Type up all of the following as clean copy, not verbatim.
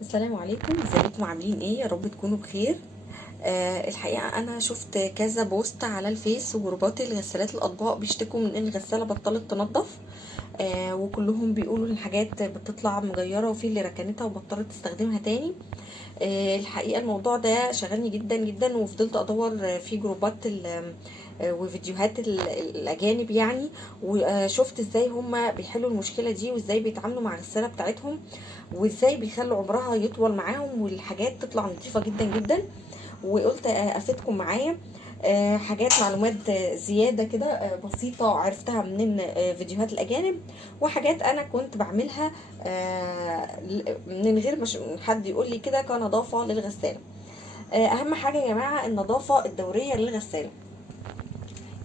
السلام عليكم، ازيكم؟ عاملين ايه؟ يا رب تكونوا بخير. الحقيقه انا شفت كذا بوست على الفيس وجروبات الغسالات الاطباق بيشتكوا من ان الغساله بطلت تنظف. وكلهم بيقولوا ان الحاجات بتطلع مجيره، وفي اللي ركنتها وبطلت تستخدمها تاني. الحقيقه الموضوع ده شغلني جدا جدا، وفضلت ادور في جروبات وفيديوهات الاجانب يعني. وشفت ازاي هما بيحلوا المشكله دي، وازاي بيتعاملوا مع الغساله بتاعتهم، وازاي بيخلوا عمرها يطول معاهم والحاجات تطلع نظيفه جدا جدا. وقلت افيدكم معايا حاجات معلومات زياده كده بسيطه عرفتها من فيديوهات الاجانب، وحاجات انا كنت بعملها من غير ما حد يقول لي كده كنظافه للغساله. اهم حاجه يا جماعه النظافه الدوريه للغساله.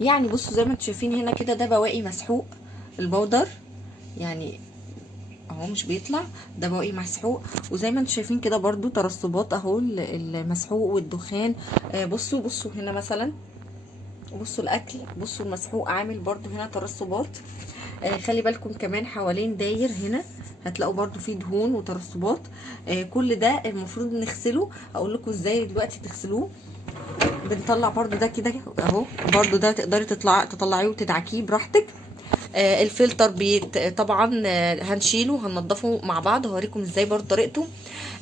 يعني بصوا زي ما انتم شايفين هنا كده، ده بواقي مسحوق البودر يعني، اهو مش بيطلع، ده بواقي مسحوق. وزي ما انتم شايفين كده برضو ترسبات اهو المسحوق والدخان. بصوا هنا مثلا، بصوا الاكل، بصوا المسحوق عامل برضو هنا ترسبات. خلي بالكم كمان حوالين داير هنا هتلاقوا برضو فيه دهون وترسبات. كل ده المفروض نغسله. اقول لكم ازاي دلوقتي تغسلوه. بنطلع برضو ده كده اهو، برضو ده تقدري تطلعيه وتدعكيه براحتك. الفلتر طبعا هنشيله هننضفه مع بعض، هوريكم ازاي برضو طريقته.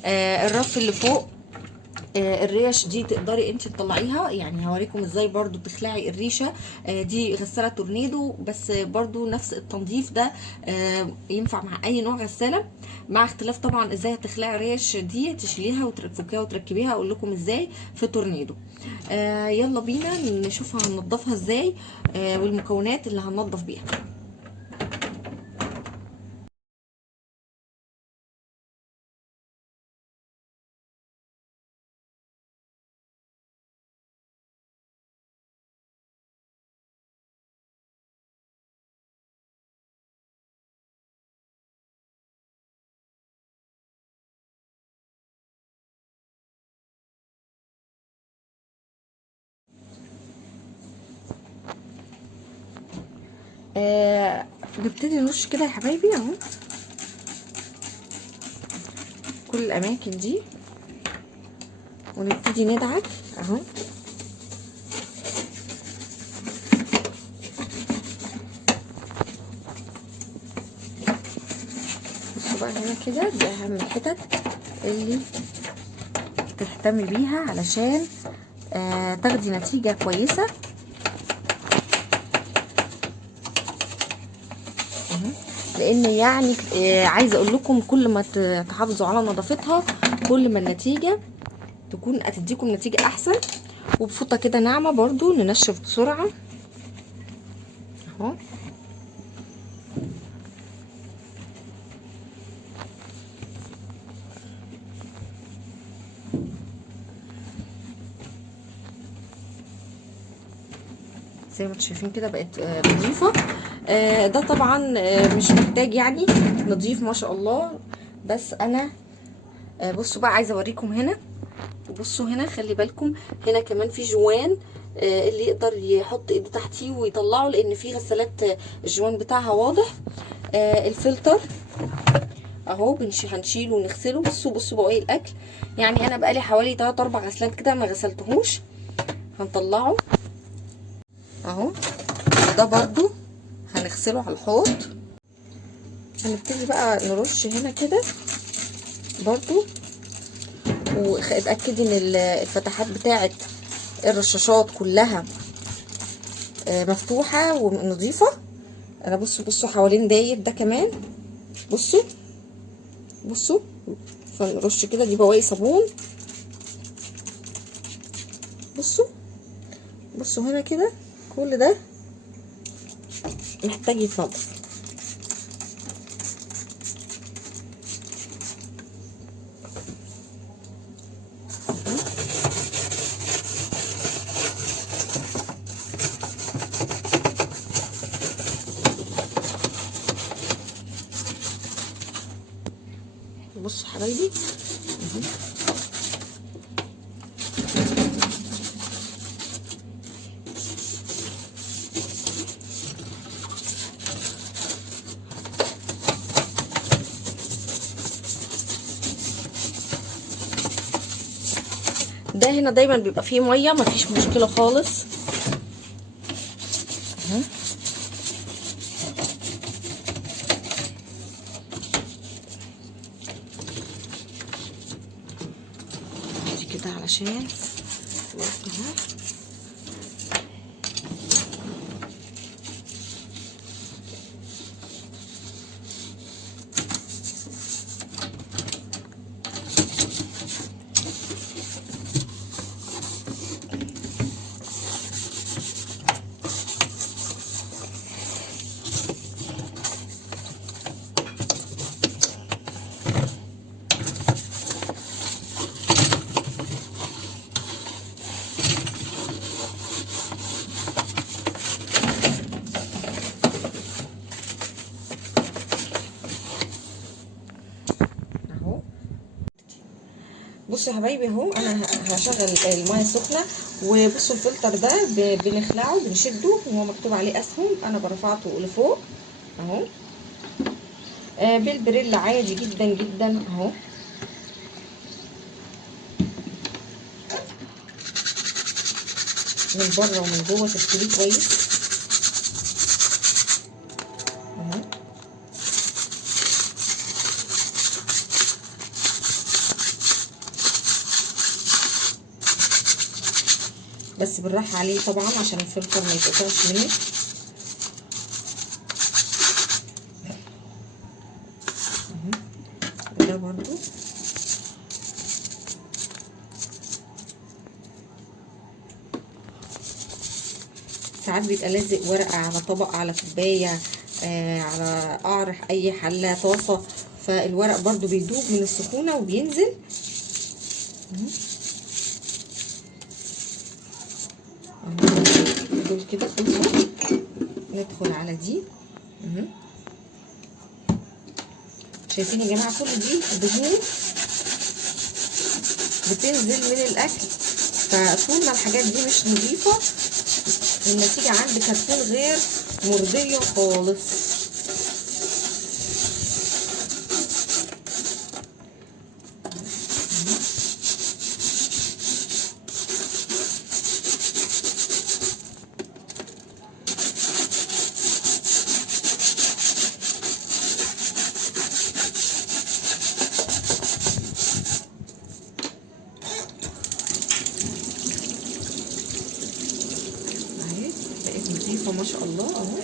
الرف اللي فوق، الريش دي تقدري انت تطلعيها، يعني هوريكم ازاي برضو تخلعي الريشه. دي غساله تورنيدو، بس برضو نفس التنظيف ده ينفع مع اي نوع غساله، مع اختلاف طبعا ازاي هتخلعي الريش دي، تشيليها وتفكيها وتركبيها. اقول لكم ازاي في تورنيدو. يلا بينا نشوفها هننضفها ازاي، والمكونات اللي هننضف بيها. آه نبتدي نرش كده يا حبايبي اهو كل الاماكن دي، ونبتدي ندعك اهو. بصوا بقى هنا كده، دي اهم الحتت اللي تهتمي بيها علشان تاخدي نتيجة كويسة. لان يعني عايزه اقول لكم كل ما تحافظوا على نظافتها كل ما النتيجه تكون هتديكم نتيجه احسن. وبفوطه كده ناعمه برضو ننشف بسرعه اهو. زي ما انتم شايفين كده بقت نظيفه. ده طبعا مش محتاج يعني نظيف ما شاء الله. بس انا بصوا بقى عايزه اوريكم هنا. بصوا هنا خلي بالكم، هنا كمان في جوان اللي يقدر يحط ايده تحتيه ويطلعه، لان في غسالات الجوان بتاعها واضح. الفلتر اهو هنشيله ونغسله. بصوا بواقي الاكل، يعني انا بقالي حوالي 3 4 غسلات كده ما غسلتهوش. هنطلعه اهو. ده برضو هنغسله على الحوض. هنبتدي بقى نرش هنا كده برضو، واتاكدي ان الفتحات بتاعه الرشاشات كلها مفتوحه ونظيفه. انا بصوا حوالين داير ده كمان. بصوا فنرش كده، دي بواقي صابون. بصوا هنا كده كل ده محتاج يتنضف. بصوا حبايبي ده هنا دايما بيبقى فيه ميه، مفيش مشكله خالص. كده علشان اهو. بصوا يا حبايبي اهو، انا هشغل الميه السخنه. وبصوا الفلتر ده بنخلعه بنشده، وهو مكتوب عليه اسهم، انا برفعته لفوق اهو. بالبريل عادي جدا جدا اهو. من بره ومن جوه تغسليه كويس اهو. بس بالراحه عليه طبعا عشان الفلتر ما يتقطعش منك. ده برضو ساعات بيبقى لازق ورقه على طبق، على كوبايه، على قعر اي حله، طاسه، فالورق برضو بيدوب من السخونه وبينزل. دول كده خلصوا. ندخل على دي. شايفين يا جماعه كل دي دهون بتنزل من الاكل، فطول ما الحاجات دي مش نظيفه النتيجه عندك هتكون غير مرضيه خالص. نظيفة ما شاء الله اهو.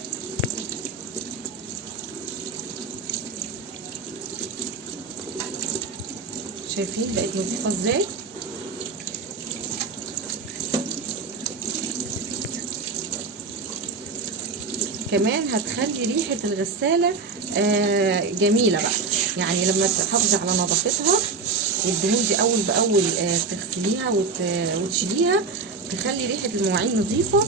شايفين بقت نظيفة ازاي؟ كمان هتخلي ريحة الغسالة جميلة بقى، يعني لما تحافظي على نظافتها والدهون دي اول باول تغسليها وتشيليها، تخلي ريحة المواعين نظيفة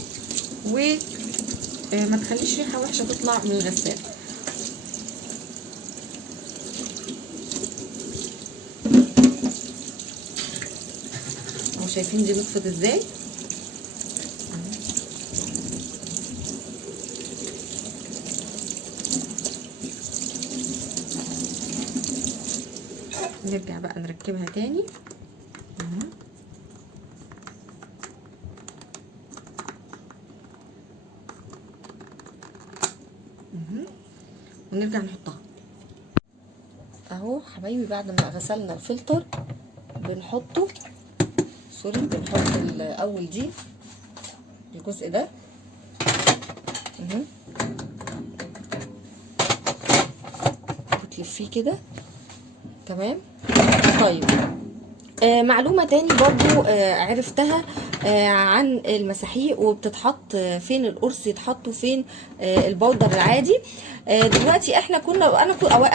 وما تخليش ريحة وحشة تطلع من الغسالة. اهو شايفين دي نطفت ازاي؟ نرجع بقى نركبها تاني. ونرجع نحطها اهو حبايبي. بعد ما غسلنا الفلتر بنحطه، بنحط الاول دي الجزء ده بتلفيه كده تمام. طيب معلومة تاني برضو عرفتها عن المساحيق وبتتحط فين، القرص يتحط فين، البودر العادي. دلوقتي احنا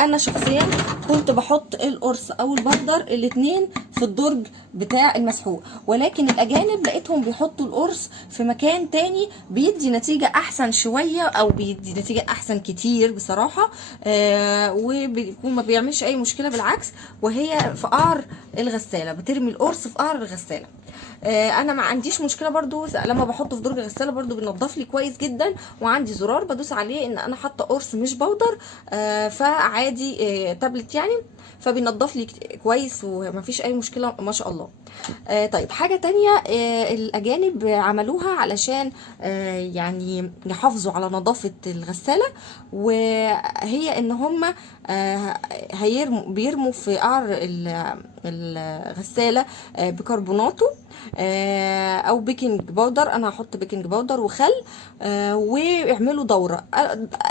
انا شخصيا كنت بحط القرص او البودر الاتنين في الدرج بتاع المسحوق، ولكن الاجانب لقيتهم بيحطوا القرص في مكان تاني بيدي نتيجة احسن شوية، او بيدي نتيجة احسن كتير بصراحة، وبيكون ما بيعملش اي مشكلة، بالعكس، وهي في قعر الغسالة، بترمي القرص في قعر الغسالة. انا ما عنديش مشكله برضو لما بحطه في درج الغساله، برضو بينضف لي كويس جدا، وعندي زرار بدوس عليه ان انا حاطه قرص مش بودر، فعادي تابلت يعني، فبينضف لي كويس ومفيش اي مشكله ما شاء الله. طيب حاجة تانية الأجانب عملوها علشان يعني يحافظوا على نظافة الغسالة، وهي ان هم بيرموا في قعر الغسالة بيكربوناتو او بيكنج باودر. انا هحط بيكنج باودر وخل، ويعملوا دورة،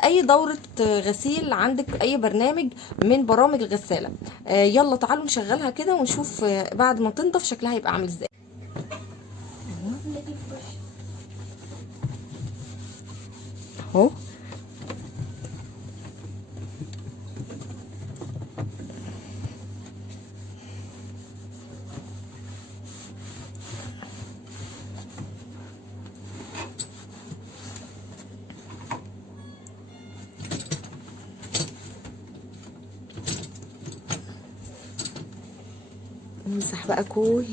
اي دورة غسيل عندك، اي برنامج من برامج الغسالة. يلا تعالوا نشغلها كده ونشوف بعد ما تنضف شكلها يبقى عامل ازاي. اهو نمسح بقى كل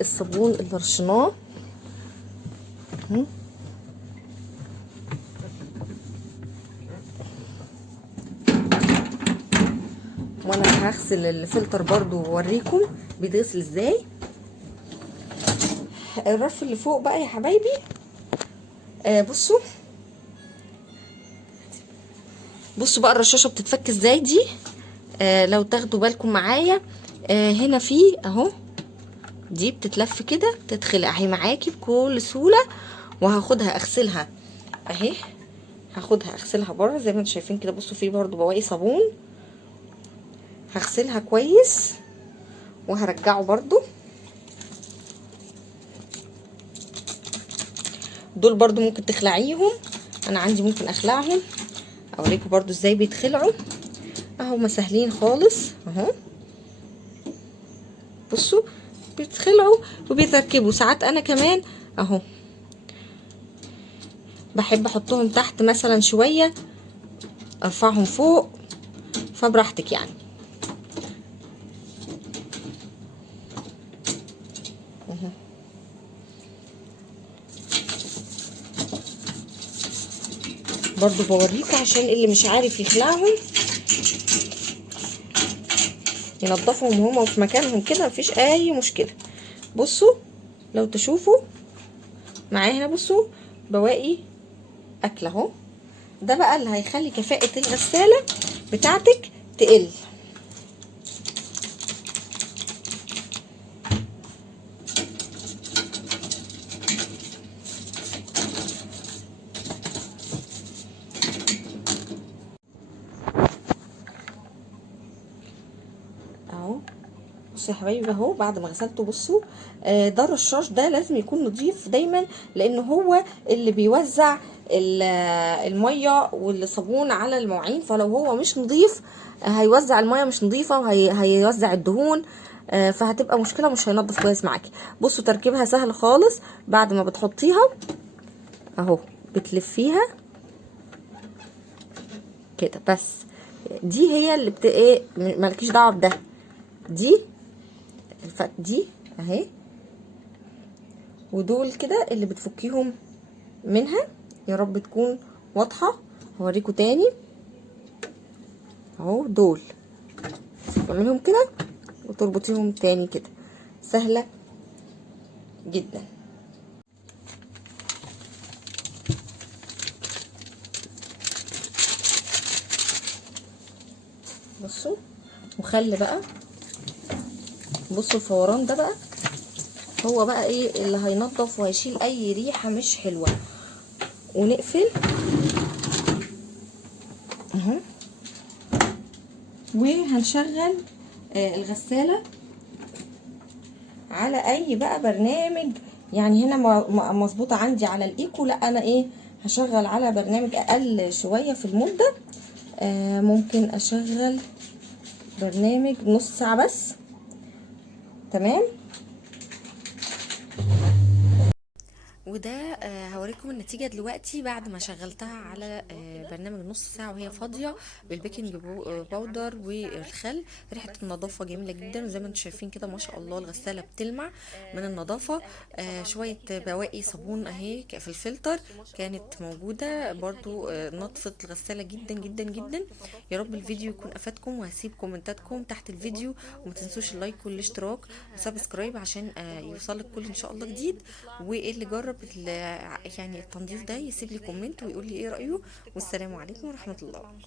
الصابون اللي رشناه. وانا هغسل الفلتر برضو واوريكم بيتغسل ازاي. الرف اللي فوق بقى يا حبايبي، بصوا بقى الرشاشه بتتفك ازاي دي. لو تاخدوا بالكم معايا، هنا في اهو، دي بتتلف كده تتخلع اهي معاكي بكل سهوله. وهاخدها اغسلها اهي، هاخدها اغسلها بره زي ما انتم شايفين كده. بصوا في برضو بواقي صابون، هغسلها كويس وهرجعه برضو. دول برضو ممكن تخلعيهم، انا عندي ممكن اخلعهم اوريكم برضو ازاي بيتخلعوا. اهو ما سهلين خالص اهو. بصوا بيتخلعوا وبيتركبوا. ساعات انا كمان اهو بحب احطهم تحت مثلا شويه، ارفعهم فوق، فبراحتك يعني. برضو بوريكم عشان اللي مش عارف يخلعهم ينضفهم هما في مكانهم كده، مفيش اي مشكله. بصوا لو تشوفوا معايا هنا، بصوا بواقي اكل اهو. ده بقى اللي هيخلي كفاءه الغساله بتاعتك تقل. اهو بصوا يا حبايبي اهو بعد ما غسلته. بصوا ده الرشاش ده لازم يكون نظيف دايما، لان هو اللي بيوزع الميه والصابون على المواعين. فلو هو مش نظيف هيوزع الميه مش نظيفه، وهيوزع الدهون، فهتبقى مشكله، مش هينضف كويس معاكي. بصوا تركيبها سهل خالص. بعد ما بتحطيها اهو بتلفيها كده بس. دي هي اللي ايه، مالكيش دعوه بده. دي اهي، ودول كده اللي بتفكيهم منها. يا رب تكون واضحه. هوريكم تاني اهو. دول تعملهم كده وتربطيهم تاني كده، سهله جدا. بصوا وخلي بقى، بصوا الفوران ده بقى هو بقى ايه اللي هينضف وهيشيل اي ريحه مش حلوه. ونقفل اهو، وهنشغل الغساله على اي بقى برنامج. يعني هنا مظبوطه عندي على الايكو، لا انا ايه هشغل على برنامج اقل شويه في المده. ممكن اشغل برنامج نص ساعه بس. تمام. وده هوريكم النتيجة دلوقتي بعد ما شغلتها على برنامج نص ساعة وهي فاضية بالبيكنج باودر والخل. ريحة النظافة جميلة جدا، وزي ما انتم شايفين كده ما شاء الله الغسالة بتلمع من النظافة. شوية بواقي صابون اهي في الفلتر كانت موجودة برضو، نظفت الغسالة جدا جدا جدا. يا رب الفيديو يكون افادكم، وهسيب كومنتاتكم تحت الفيديو، وما تنسوش اللايك والاشتراك وسبسكرايب عشان يوصلك كل ان شاء الله جديد. وايه اللي جرب يعني التنظيف ده يسيب لي كومنت ويقول لي ايه رأيه. والسلام عليكم ورحمة الله.